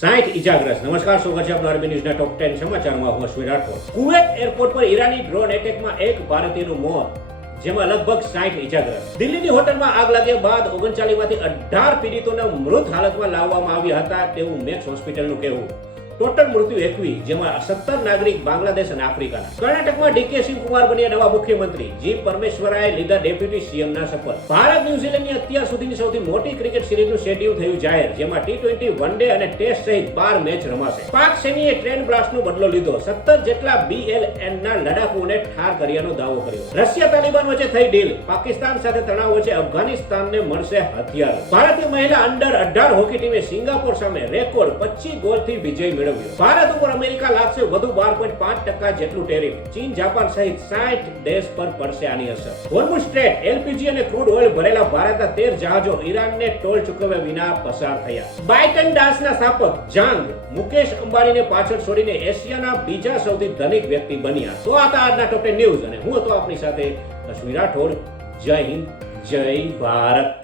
60 ઇજાગ્રસ્ત। નમસ્કાર, સ્વાગત છે આપનું આરબી ન્યૂઝના ટોપ 10 સમાચારમાં। હું અશ્વિન રાઠોડ। કુવૈત એરપોર્ટ પર ઈરાની ડ્રોન એટેકમાં એક ભારતીયનું મોત, જેમાં લગભગ 60 ઇજાગ્રસ્ત। દિલ્હીની હોટલમાં આગ લાગ્યા બાદ 39 માંથી 18 પીડિતોને મૃત હાલતમાં લાવવામાં આવ્યા હતા તેવું મેક્સ હોસ્પિટલનું કહેવું। ટોટલ મૃત્યુ 21, જેમાં 17 નાગરિક બાંગ્લાદેશ અને આફ્રિકાના। કર્ણાટકમાં ડીકે શિવકુમાર બન્યા નવા મુખ્યમંત્રી। જી પરમેશ્વરાએ લીધા ડેપ્યુટી સીએમના શપથ। ભારત ન્યુઝીલેન્ડની અત્યાર સુધીની સૌથી મોટી ક્રિકેટ સિરીઝનું શેડ્યુલ થયું જાહેર, જેમાં T20, વન ડે અને ટેસ્ટ સહિત 12 મેચ રમાશે। પાક સૈન્યએ ટ્રેન બ્લાસ્ટનો બદલો લીધો। 17 જેટલા BLNના લડાકુઓને ઠાર કર્યાનો દાવો કર્યો। રશિયા તાલિબાન વચ્ચે થઈ ડીલ। પાકિસ્તાન સાથે તણાવ વચ્ચે અફઘાનિસ્તાનને મળશે હથિયારો। ભારતીય મહિલા અંડર 18 હોકી ટીમે સિંગાપોર સામે રેકોર્ડ 25 ગોલથી વિજય મેળવ્યો। ભારત ઉપર અમેરિકા લાગશે વધુ 12.5% જેટલું ટેરિફ। ચીન, જાપાન સહિત 60 દેશ પર પડશે આની અસર। હોર્મુઝ સ્ટ્રેટ, LPG અને ક્રૂડ ઓઇલ ભરેલા ભારતના 13 જહાજો ઈરાનને ટોલ ચૂકવ્યા વિના પસાર થયા। બાઇટન દાસના સ્થાપક જાંગ મુકેશ અંબાણીને પાછળ છોડીને એશિયાના બીજા સૌથી ધનિક વ્યક્તિ બન્યા। તો આ હતા આજના ટોપ 10 ન્યૂઝ અને હું હતો આપની સાથે અશ્વિન રાઠોડ। જય હિન્દ, જય ભારત।